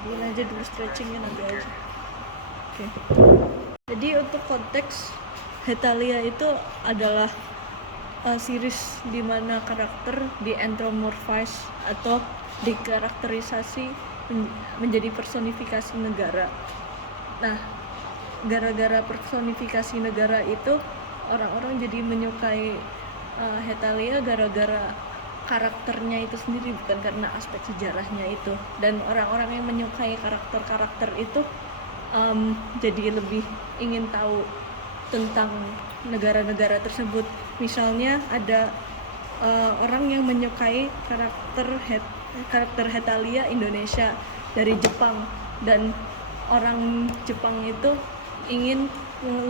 Ini aja dulu stretchingnya nanti aja. Oke. Jadi untuk konteks Hetalia itu adalah series di mana karakter di anthropomorphize atau dikarakterisasi menjadi personifikasi negara. Nah, gara-gara personifikasi negara itu orang-orang jadi menyukai Hetalia gara-gara karakternya itu sendiri, bukan karena aspek sejarahnya itu. Dan orang-orang yang menyukai karakter-karakter itu jadi lebih ingin tahu tentang negara-negara tersebut. Misalnya ada orang yang menyukai karakter Hetalia Indonesia dari Jepang, dan orang Jepang itu ingin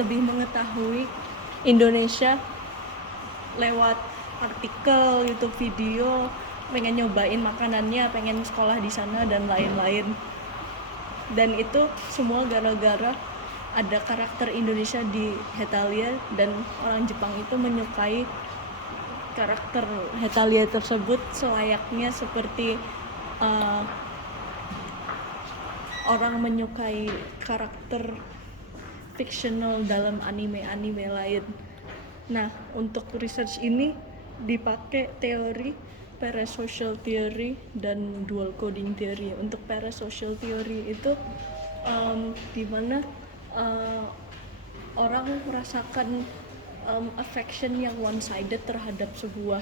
lebih mengetahui Indonesia lewat artikel, YouTube video, pengen nyobain makanannya, pengen sekolah di sana dan lain-lain. Dan itu semua gara-gara ada karakter Indonesia di Hetalia, dan orang Jepang itu menyukai karakter Hetalia tersebut selayaknya seperti orang menyukai karakter fiksional dalam anime-anime lain. Nah, untuk research ini dipakai teori parasocial theory dan dual coding theory. Untuk parasocial theory itu di mana orang merasakan affection yang one-sided terhadap sebuah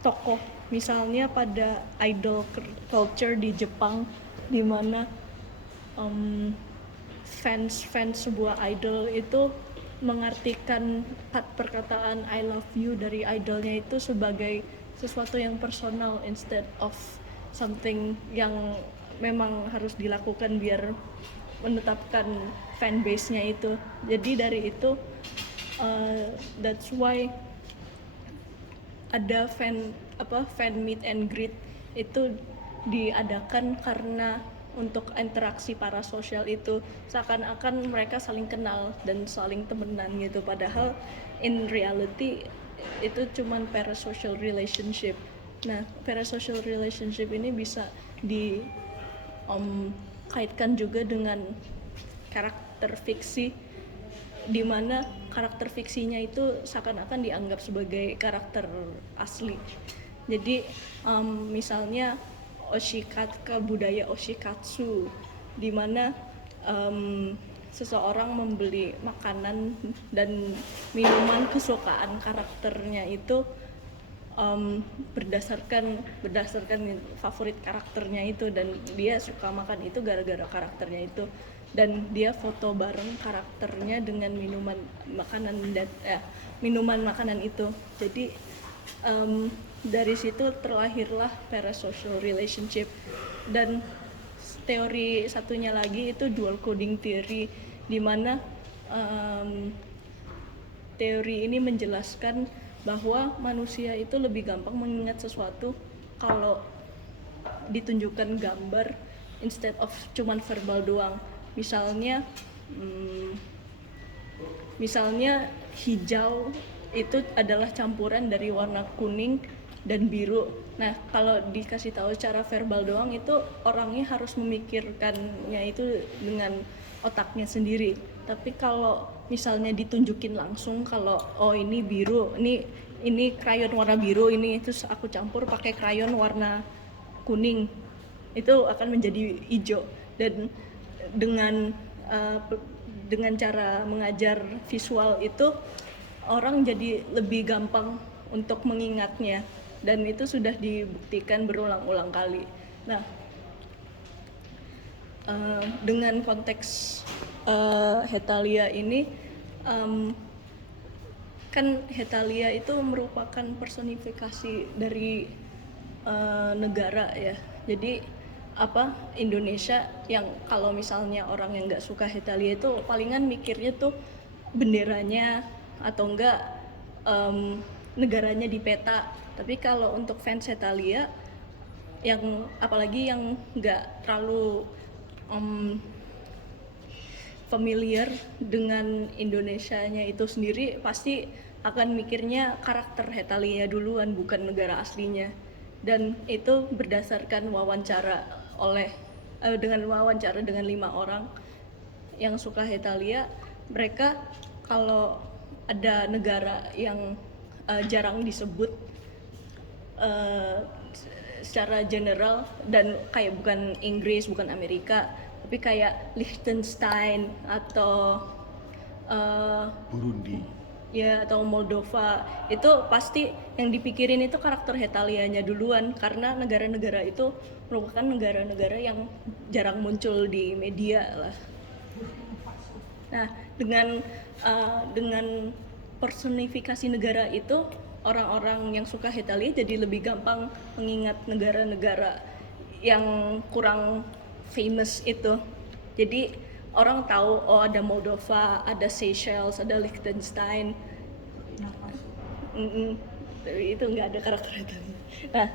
tokoh. Misalnya pada idol culture di Jepang, di mana fans sebuah idol itu mengartikan perkataan I love you dari idolnya itu sebagai sesuatu yang personal instead of something yang memang harus dilakukan biar menetapkan fanbase-nya itu. Jadi dari itu that's why ada fan meet and greet itu diadakan karena untuk interaksi parasosial itu, seakan-akan mereka saling kenal dan saling temenan gitu, padahal in reality itu cuman parasocial relationship. Nah, parasocial relationship ini bisa kaitkan juga dengan karakter fiksi, di mana karakter fiksinya itu seakan-akan dianggap sebagai karakter asli. Jadi misalnya budaya oshikatsu, di mana seseorang membeli makanan dan minuman kesukaan karakternya itu berdasarkan favorit karakternya itu, dan dia suka makan itu gara-gara karakternya itu, dan dia foto bareng karakternya dengan minuman makanan itu. Jadi dari situ terlahirlah parasocial relationship. Dan teori satunya lagi itu dual coding theory, di mana teori ini menjelaskan bahwa manusia itu lebih gampang mengingat sesuatu kalau ditunjukkan gambar instead of cuman verbal doang. Misalnya hijau itu adalah campuran dari warna kuning dan biru. Nah, kalau dikasih tahu secara verbal doang itu orangnya harus memikirkannya itu dengan otaknya sendiri. Tapi kalau misalnya ditunjukin langsung kalau ini biru, ini krayon warna biru, ini terus aku campur pakai krayon warna kuning, itu akan menjadi hijau. Dan dengan cara mengajar visual itu orang jadi lebih gampang untuk mengingatnya, dan itu sudah dibuktikan berulang-ulang kali. Nah, dengan konteks Hetalia ini, kan Hetalia itu merupakan personifikasi dari negara ya. Jadi Indonesia, yang kalau misalnya orang yang nggak suka Hetalia itu palingan mikirnya tuh benderanya atau enggak negaranya di peta. Tapi kalau untuk fans Hetalia, yang apalagi yang nggak terlalu familiar dengan Indonesianya itu sendiri, pasti akan mikirnya karakter Hetalia duluan, bukan negara aslinya. dan itu berdasarkan wawancara dengan wawancara dengan 5 orang yang suka Hetalia. Mereka kalau ada negara yang jarang disebut secara general, dan kayak bukan Inggris, bukan Amerika, tapi kayak Liechtenstein atau Burundi. ya atau Moldova, itu pasti yang dipikirin itu karakter Hetalianya duluan, karena negara-negara itu merupakan negara-negara yang jarang muncul di media lah. Nah, dengan personifikasi negara itu, orang-orang yang suka Hetalia jadi lebih gampang mengingat negara-negara yang kurang famous itu. Jadi orang tahu, oh ada Moldova, ada Seychelles, ada Liechtenstein. Tapi itu nggak ada karakter Hetalia. Nah,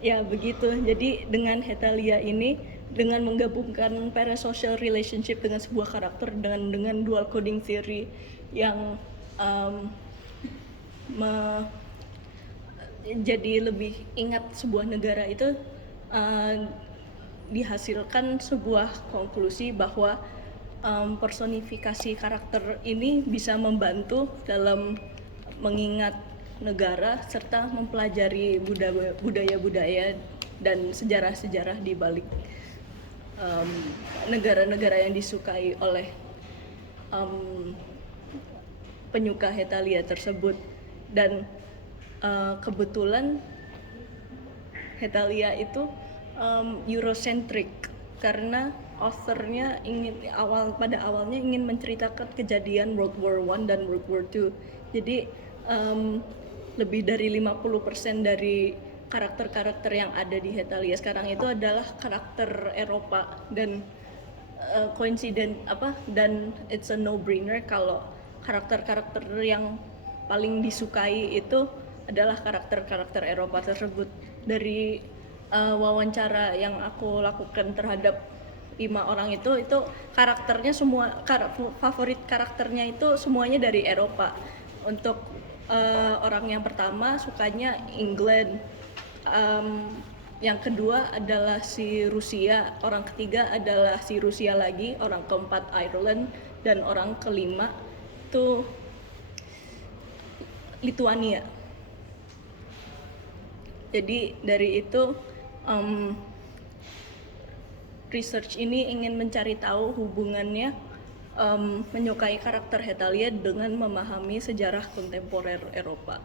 ya begitu. Jadi dengan Hetalia ini, dengan menggabungkan parasocial relationship dengan sebuah karakter, dengan dual coding theory yang jadi lebih ingat sebuah negara itu, dihasilkan sebuah konklusi bahwa personifikasi karakter ini bisa membantu dalam mengingat negara serta mempelajari budaya-budaya dan sejarah-sejarah di balik negara-negara yang disukai oleh penyuka Hetalia tersebut. Dan kebetulan Hetalia itu Eurocentric, karena authornya pada awalnya ingin menceritakan kejadian World War I dan World War II. Jadi lebih dari 50% dari karakter-karakter yang ada di Hetalia sekarang itu adalah karakter Eropa, dan dan it's a no-brainer kalau karakter-karakter yang paling disukai itu adalah karakter-karakter Eropa tersebut. Dari wawancara yang aku lakukan terhadap 5 orang itu karakternya semua, favorit karakternya itu semuanya dari Eropa. Untuk orang yang pertama sukanya England, yang kedua adalah si Rusia, orang ketiga adalah si Rusia lagi, orang keempat Ireland, dan orang kelima itu Lituania. Jadi dari itu research ini ingin mencari tahu hubungannya menyukai karakter Hetalia dengan memahami sejarah kontemporer Eropa.